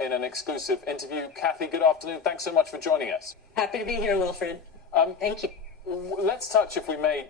In an exclusive interview. Cathie, good afternoon. Thanks so much for joining us. Happy to be here, Wilfred. Thank you. Let's touch, if we may,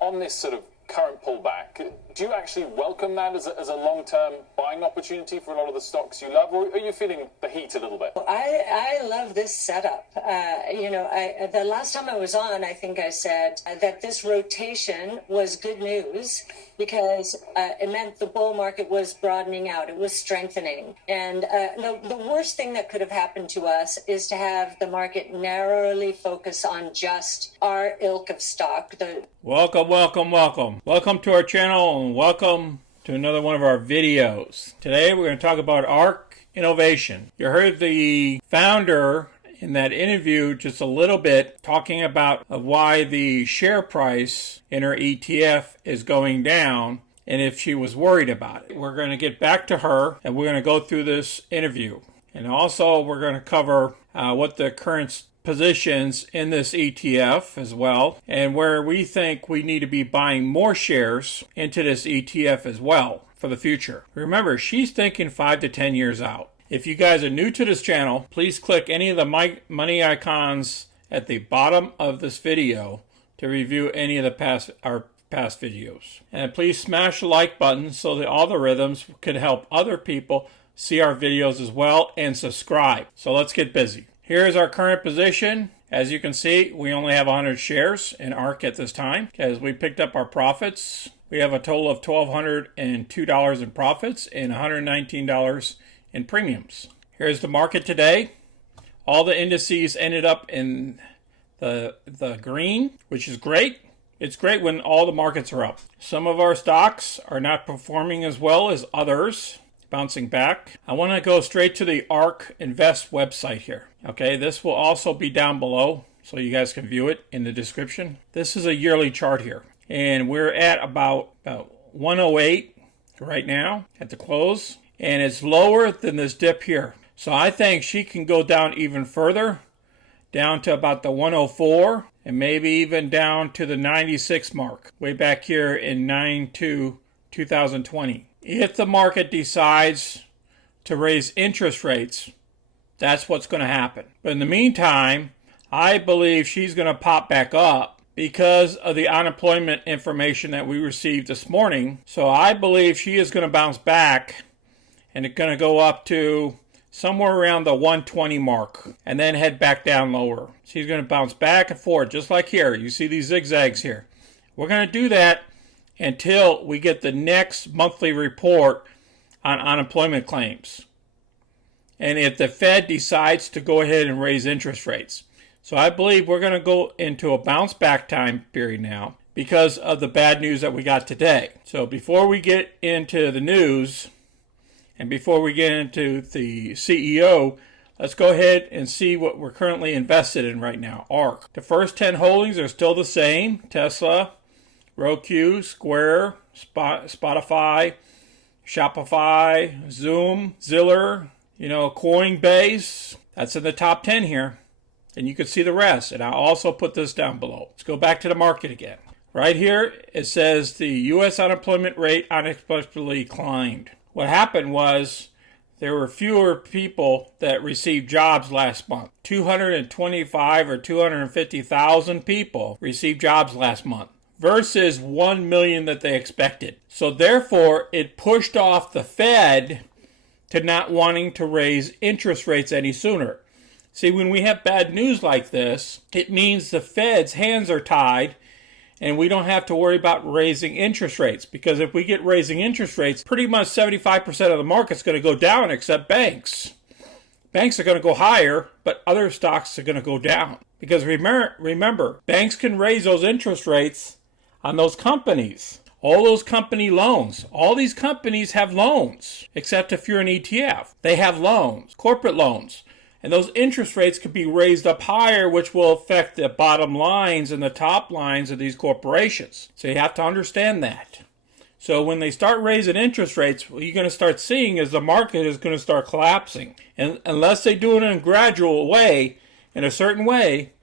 on this sort of current pullback. Do you actually welcome that as a long-term buying opportunity for a lot of the stocks you love, or are you feeling the heat a little bit? I love this setup. The last time I was on, I think I said that this rotation was good news because it meant the bull market was broadening out. It was strengthening. And the worst thing that could have happened to us is to have the market narrowly focus on just our ilk of stock. Welcome to our channel, and welcome to another one of our videos. Today we're going to talk about ARK Innovation. You heard the founder in that interview just a little bit talking about why the share price in her ETF is going down and if she was worried about it. We're going to get back to her and we're going to go through this interview. And also we're going to cover what the current positions in this ETF as well, and where we think we need to be buying more shares into this ETF as well for the future. Remember, she's thinking 5 to 10 years out. If you guys are new to this channel, please click any of the money icons at the bottom of this video to review any of our past videos. And please smash the like button so the algorithms can help other people see our videos as well, and subscribe. So let's get busy. Here's our current position. As you can see, we only have 100 shares in ARK at this time. As we picked up our profits, we have a total of $1,202 in profits and $119 in premiums. Here's the market today. All the indices ended up in the green, which is great. It's great when all the markets are up. Some of our stocks are not performing as well as others. Bouncing back. I want to go straight to the ARK Invest website here. Okay, this will also be down below so you guys can view it in the description. This is a yearly chart here, and we're at about 108 right now at the close, and it's lower than this dip here. So I think she can go down even further, down to about the 104, and maybe even down to the 96 mark, way back here in 9/2/2020. If the market decides to raise interest rates, that's what's going to happen. But in the meantime, I believe she's going to pop back up because of the unemployment information that we received this morning. So I believe she is going to bounce back, and it's going to go up to somewhere around the 120 mark and then head back down lower. She's going to bounce back and forth just like here. You see these zigzags here. We're going to do that until we get the next monthly report on unemployment claims, and if the Fed decides to go ahead and raise interest rates. So I believe we're going to go into a bounce back time period now because of the bad news that we got today. So before we get into the news and before we get into the CEO, let's go ahead and see what we're currently invested in right now. ARK. The first 10 holdings are still the same. Tesla, Roku, Square, Spotify, Shopify, Zoom, Ziller, Coinbase. That's in the top 10 here. And you can see the rest. And I'll also put this down below. Let's go back to the market again. Right here, it says the U.S. unemployment rate unexpectedly climbed. What happened was there were fewer people that received jobs last month. 225 or 250,000 people received jobs last month versus 1 million that they expected. So therefore, it pushed off the Fed to not wanting to raise interest rates any sooner. See, when we have bad news like this, it means the Fed's hands are tied and we don't have to worry about raising interest rates, because if we get raising interest rates, pretty much 75% of the market's going to go down except banks. Banks are going to go higher, but other stocks are going to go down. Because remember, banks can raise those interest rates on those companies. All those company loans. All these companies have loans, except if you're an ETF. They have loans, corporate loans. And those interest rates could be raised up higher, which will affect the bottom lines and the top lines of these corporations. So you have to understand that. So when they start raising interest rates, what you're going to start seeing is the market is going to start collapsing. And unless they do it in a gradual way, in a certain way,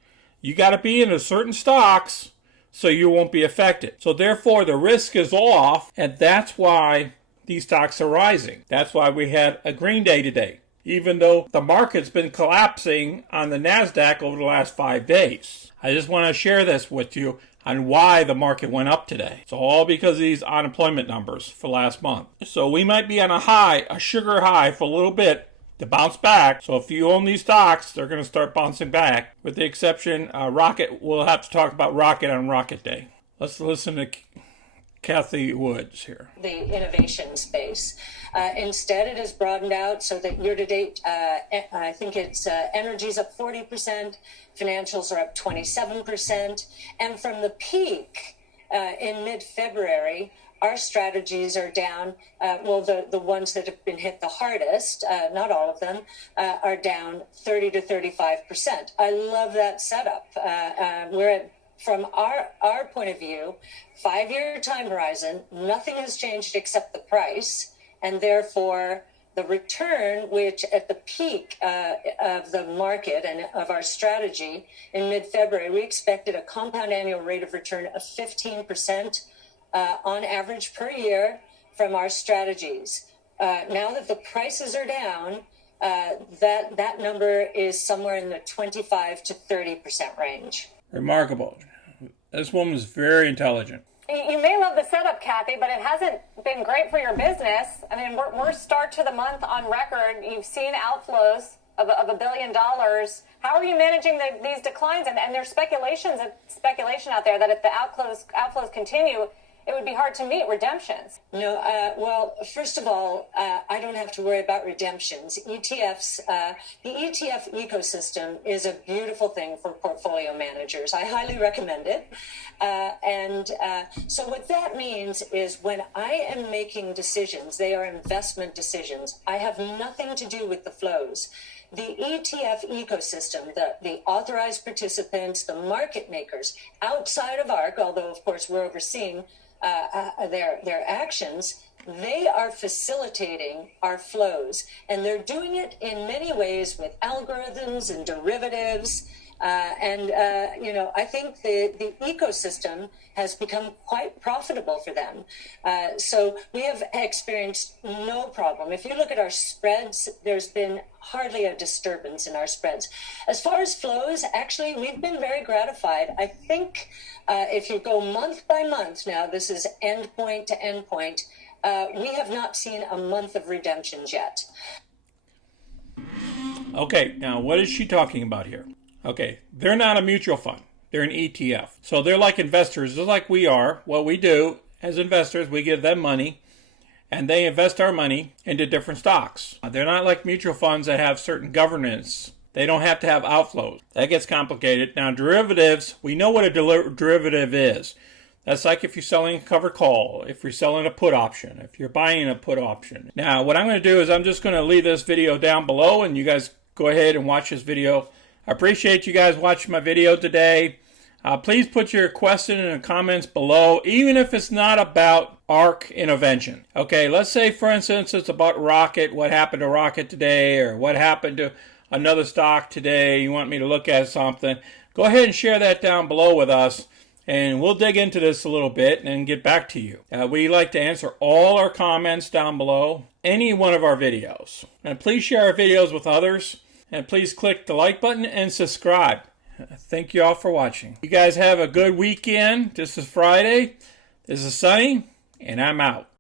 you got to be in a certain stocks so you won't be affected. So therefore, the risk is off, and that's why these stocks are rising. That's why we had a green day today. even though the market's been collapsing on the NASDAQ over the last 5 days. I just want to share this with you on why the market went up today. It's all because of these unemployment numbers for last month. So we might be on a high, a sugar high for a little bit to bounce back. So if you own these stocks, they're going to start bouncing back. With the exception, Rocket, we'll have to talk about Rocket on Rocket Day. Let's listen to Cathie Woods here. The innovation space. Instead, it has broadened out so that year to date, I think it's energy's up 40%, financials are up 27%, and from the peak in mid-February, our strategies are down. The ones that have been hit the hardest, not all of them, are down 30 to 35%. I love that setup. From our point of view, 5-year time horizon, nothing has changed except the price, and therefore the return, which at the peak of the market and of our strategy in mid-February, we expected a compound annual rate of return of 15% on average per year from our strategies. Now that the prices are down, that number is somewhere in the 25 to 30% range. Remarkable. This woman's very intelligent. You may love the setup, Cathie, but it hasn't been great for your business. I mean, we're start to the month on record. You've seen outflows of $1 billion. How are you managing these declines? And there's speculation out there that if the outflows continue, it would be hard to meet redemptions. No, well, first of all, I don't have to worry about redemptions. ETFs, the ETF ecosystem is a beautiful thing for portfolio managers. I highly recommend it. So what that means is when I am making decisions, they are investment decisions. I have nothing to do with the flows. The ETF ecosystem, the authorized participants, the market makers outside of ARK, although of course we're overseeing their actions, they are facilitating our flows, and they're doing it in many ways with algorithms and derivatives. I think the ecosystem has become quite profitable for them. So we have experienced no problem. If you look at our spreads, there's been hardly a disturbance in our spreads. As far as flows, actually, we've been very gratified. I think if you go month by month now, this is endpoint to endpoint, we have not seen a month of redemptions yet. Okay, now what is she talking about here? Okay, they're not a mutual fund. They're an ETF. So they're like investors, just like we are. What we do as investors, we give them money, and they invest our money into different stocks. They're not like mutual funds that have certain governance. They don't have to have outflows. That gets complicated. Now, derivatives, we know what a derivative is. That's like if you're selling a covered call, if you're selling a put option, if you're buying a put option. Now, what I'm going to do is I'm just going to leave this video down below, and you guys go ahead and watch this video. I appreciate you guys watching my video today. Please put your question in the comments below, even if it's not about ARK Innovation. Okay, let's say, for instance, it's about Rocket, what happened to Rocket today, or what happened to another stock today. You want me to look at something. Go ahead and share that down below with us, and we'll dig into this a little bit and get back to you. We like to answer all our comments down below, any one of our videos. And please share our videos with others. And please click the like button and subscribe. Thank you all for watching. You guys have a good weekend. This is Friday. This is Sunny, and I'm out.